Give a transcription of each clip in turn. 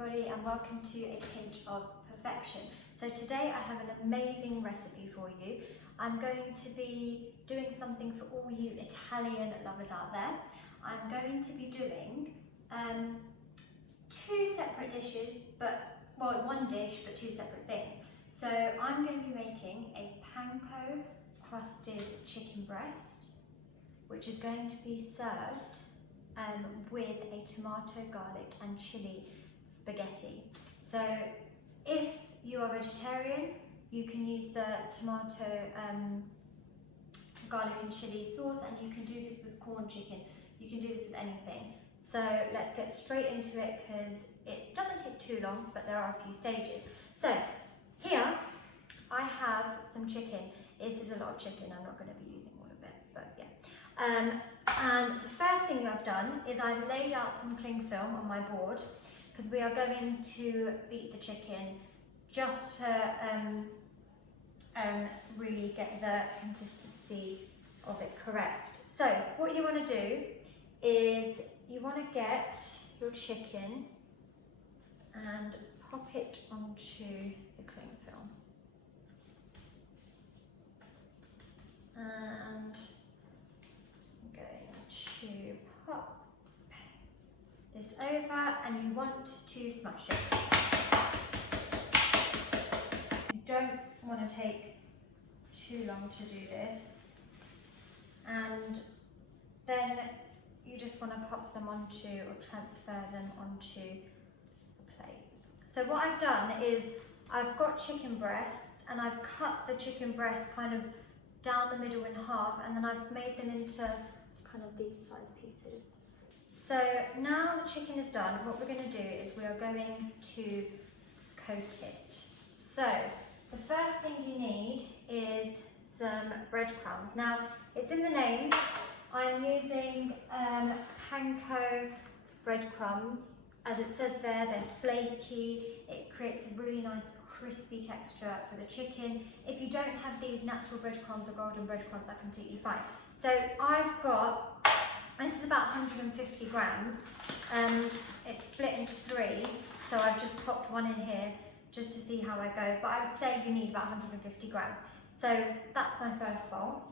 everybody, and welcome to A Pinch of Perfection. So today I have an amazing recipe for you. I'm going to be doing something for all you Italian lovers out there. I'm going to be doing two separate dishes, well, one dish but two separate things. So I'm going to be making a Panko Crusted chicken breast, which is going to be served with a tomato, garlic and chilli spaghetti. So if you are vegetarian, you can use the tomato, garlic and chilli sauce, and you can do this with corn chicken. You can do this with anything. So let's get straight into it because it doesn't take too long, but there are a few stages. So here I have some chicken. This is a lot of chicken. I'm not going to be using all of it, but yeah. And the first thing I've done is I've laid out some cling film on my board because we are going to beat the chicken just to really get the consistency of it correct. So what you want to do is you want to get your chicken and pop it onto the cling film. And I'm going to pop this over, and you want to smash it. You don't want to take too long to do this, and then you just want to pop them onto or transfer them onto the plate. So what I've done is I've got chicken breasts, and I've cut the chicken breast kind of down the middle in half, and then I've made them into kind of these size pieces. So now the chicken is done, what we're going to do is we are going to coat it. So the first thing you need is some breadcrumbs. Now it's in the name, I'm using Panko breadcrumbs. As it says there, they're flaky, it creates a really nice crispy texture for the chicken. If you don't have these natural breadcrumbs or golden breadcrumbs, that's completely fine. So I've got, this is about 150 grams. It's split into three, so I've just popped one in here just to see how I go. But I would say you need about 150 grams. So that's my first bowl.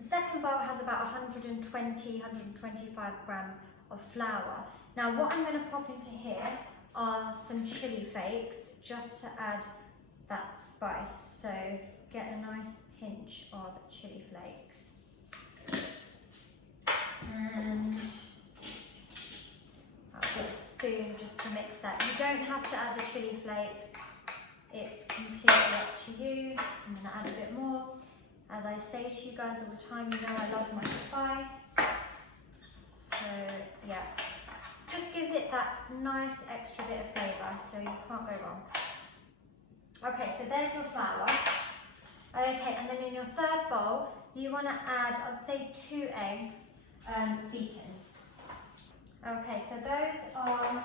The second bowl has about 120, 125 grams of flour. Now what I'm going to pop into here are some chili flakes just to add that spice. So get a nice pinch of chili flakes. And I'll get a spoon just to mix that. You don't have to add the chili flakes. It's completely up to you. I'm going to add a bit more. As I say to you guys all the time, you know I love my spice. So yeah, just gives it that nice extra bit of flavour, so you can't go wrong. Okay, so there's your flour. Okay, and then in your third bowl, you want to add, I'd say 2 eggs beaten. Okay, so those are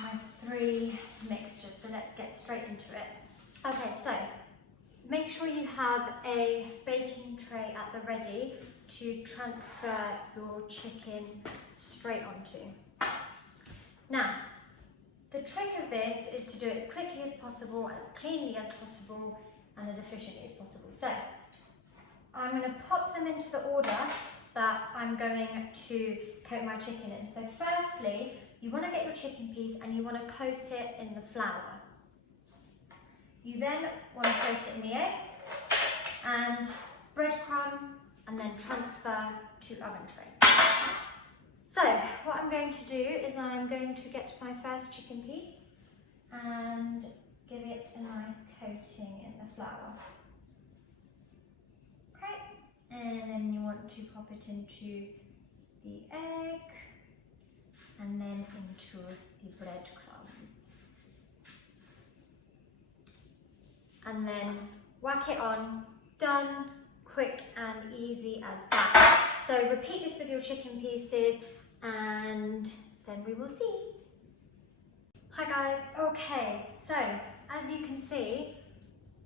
my 3 mixtures, so let's get straight into it. Okay, so make sure you have a baking tray at the ready to transfer your chicken straight onto. Now, the trick of this is to do it as quickly as possible, as cleanly as possible, and as efficiently as possible. So, I'm going to pop them into the order that I'm going to coat my chicken in. So firstly, you want to get your chicken piece and you want to coat it in the flour. You then want to coat it in the egg and breadcrumb, and then transfer to oven tray. So what I'm going to do is I'm going to get my first chicken piece and give it a nice coating in the flour. Okay, and then you want to pop it into the egg and then into the breadcrumbs. And then whack it on, done, quick and easy as that. So repeat this with your chicken pieces and then we will see. Hi guys, okay, so as you can see,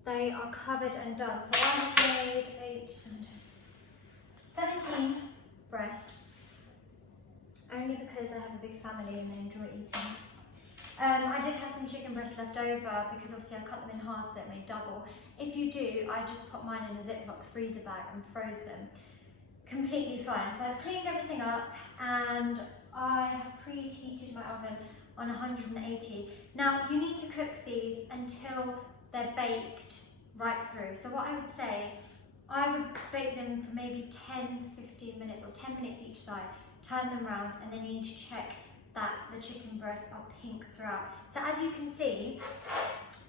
they are covered and done. So I have made 17 breasts only because I have a big family and they enjoy eating. I did have some chicken breasts left over because obviously I cut them in half so it made double. If you do, I just put mine in a Ziploc freezer bag and froze them. Completely fine. So I've cleaned everything up and I have preheated my oven on 180. Now you need to cook these until they're baked right through. So what I would say, I would bake them for maybe 10-15 minutes or 10 minutes each side, turn them around, and then you need to check that the chicken breasts are pink throughout. So as you can see,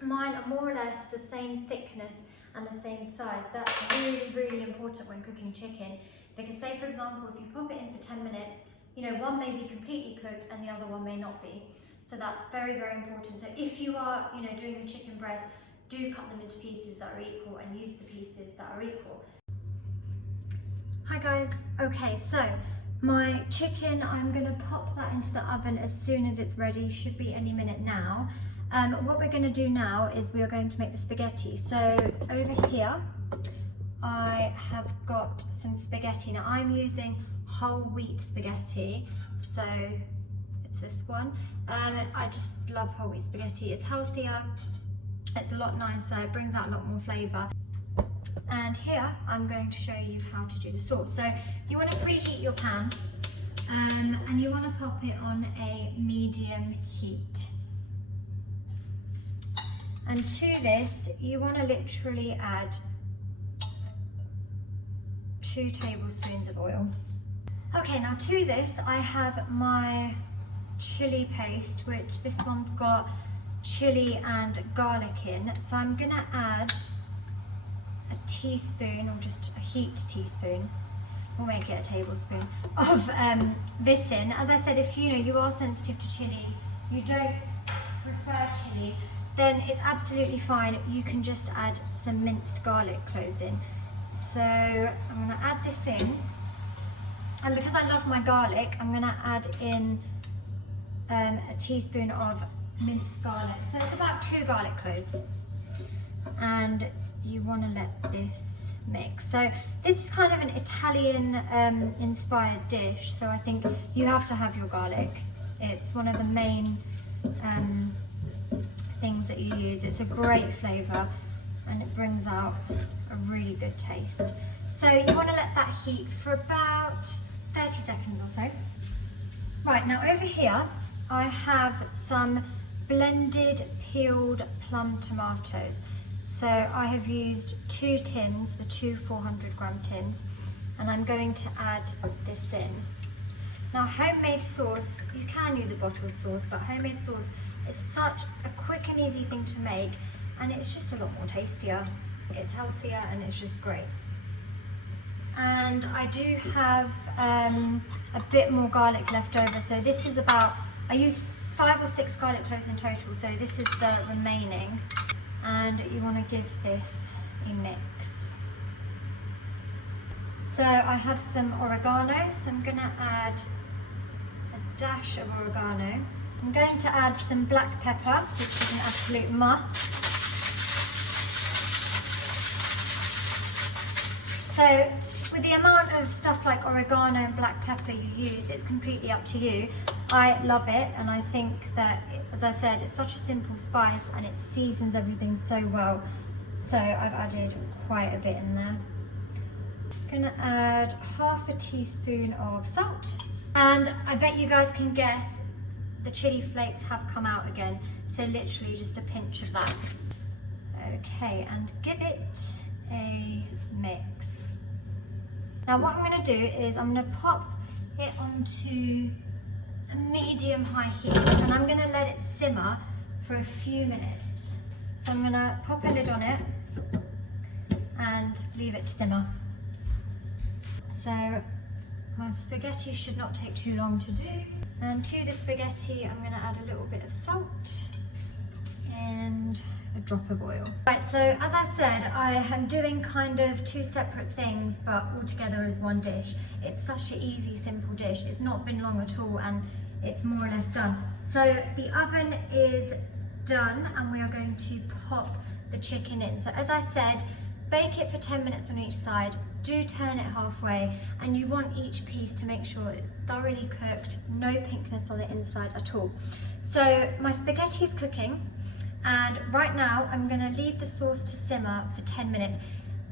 mine are more or less the same thickness and the same size. That's really, really important when cooking chicken, because say for example, if you pop it in for 10 minutes, you know, one may be completely cooked and the other one may not be. So that's very, very important. So if you are, you know, doing the chicken breast, do cut them into pieces that are equal and use the pieces that are equal. Hi guys, okay, so my chicken, I'm going to pop that into the oven as soon as it's ready, should be any minute now. What we're going to do now is we are going to make the spaghetti. So over here, I have got some spaghetti. Now I'm using whole wheat spaghetti, so it's this one. I just love whole wheat spaghetti. It's healthier, it's a lot nicer, it brings out a lot more flavour. And here I'm going to show you how to do the sauce. So you want to preheat your pan and you want to pop it on a medium heat. And to this you want to literally add 2 tablespoons of oil. Okay, now to this I have my chili paste, which this one's got chili and garlic in. So I'm going to add a teaspoon, or just a heaped teaspoon, we'll make it a tablespoon, of this in. As I said, if you know you are sensitive to chili, you don't prefer chili, then it's absolutely fine. You can just add some minced garlic cloves in. So I'm going to add this in, and because I love my garlic, I'm going to add in a teaspoon of minced garlic. So it's about 2 garlic cloves, and you want to let this mix. So this is kind of an Italian inspired dish, so I think you have to have your garlic. It's one of the main things that you use. It's a great flavour and it brings out a really good taste. So you want to let that heat for about 30 seconds or so. Right, now over here I have some blended peeled plum tomatoes. So I have used 2 tins, the 2 400-gram tins, and I'm going to add this in. Now homemade sauce, you can use a bottled sauce, but homemade sauce is such a quick and easy thing to make, and it's just a lot more tastier. It's healthier and it's just great. And I do have a bit more garlic left over, so this is about, I use 5 or 6 garlic cloves in total, so this is the remaining. And you want to give this a mix. So I have some oregano, so I'm going to add a dash of oregano. I'm going to add some black pepper, which is an absolute must. So with the amount of stuff like oregano and black pepper you use, it's completely up to you. I love it, and I think that, as I said, it's such a simple spice and it seasons everything so well. So I've added quite a bit in there. I'm gonna add half a teaspoon of salt. And I bet you guys can guess, the chili flakes have come out again. So literally just a pinch of that. Okay, and give it a mix. Now what I'm gonna do is I'm gonna pop it onto a medium-high heat, and I'm going to let it simmer for a few minutes. So I'm going to pop a lid on it and leave it to simmer. So my spaghetti should not take too long to do. And to the spaghetti I'm going to add a little bit of salt and a drop of oil. Right, so as I said, I am doing kind of 2 separate things but all together as one dish. It's such an easy, simple dish. It's not been long at all, and it's more or less done. So the oven is done and we are going to pop the chicken in. So as I said, bake it for 10 minutes on each side. Do turn it halfway, and you want each piece to make sure it's thoroughly cooked, no pinkness on the inside at all. So my spaghetti is cooking, and right now I'm going to leave the sauce to simmer for 10 minutes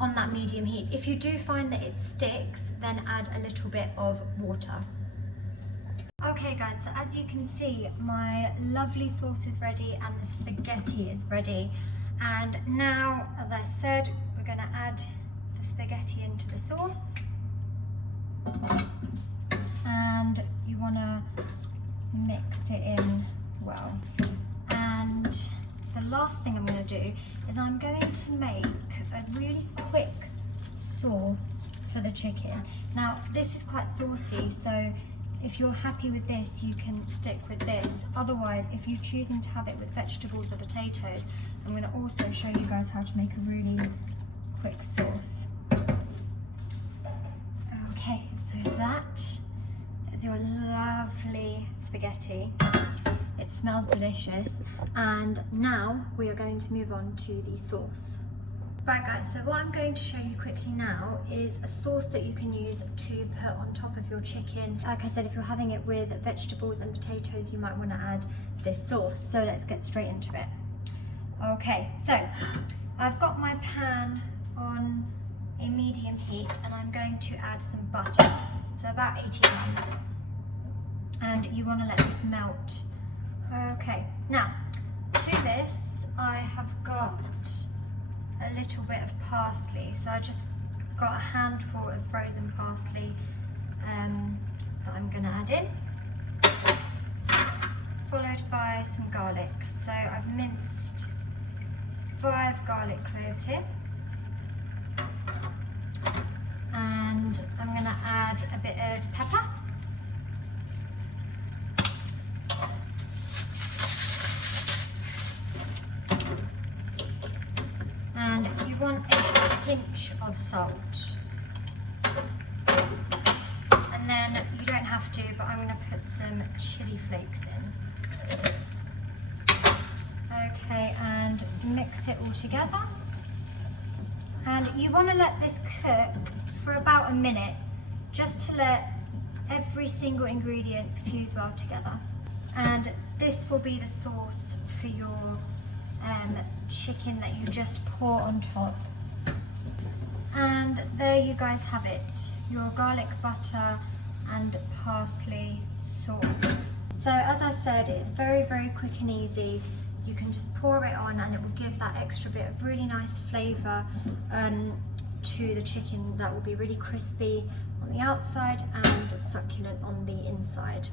on that medium heat. If you do find that it sticks, then add a little bit of water. Okay guys, so as you can see, my lovely sauce is ready and the spaghetti is ready. And now, as I said, we're going to add the spaghetti into the sauce. And you want to mix it in well. And the last thing I'm going to do is I'm going to make a really quick sauce for the chicken. Now, this is quite saucy, so if you're happy with this, you can stick with this. Otherwise, if you're choosing to have it with vegetables or potatoes, I'm going to also show you guys how to make a really quick sauce. Okay, so that is your lovely spaghetti. It smells delicious. And now we are going to move on to the sauce. Right guys, so what I'm going to show you quickly now is a sauce that you can use to put on top of your chicken. Like I said, if you're having it with vegetables and potatoes, you might want to add this sauce. So let's get straight into it. Okay, so I've got my pan on a medium heat and I'm going to add some butter, so about 80 grams. And you want to let this melt. Okay, now to this I have got a little bit of parsley, so I just got a handful of frozen parsley that I'm going to add in, followed by some garlic. So I've minced 5 garlic cloves here, and I'm going to add a bit of pepper. And you want a pinch of salt. And then you don't have to, but I'm going to put some chili flakes in. Okay, and mix it all together. And you want to let this cook for about a minute, just to let every single ingredient fuse well together. And this will be the sauce for your chicken that you just pour on top. And there you guys have it, your garlic butter and parsley sauce. So as I said, it's very, very quick and easy. You can just pour it on and it will give that extra bit of really nice flavour to the chicken that will be really crispy on the outside and succulent on the inside.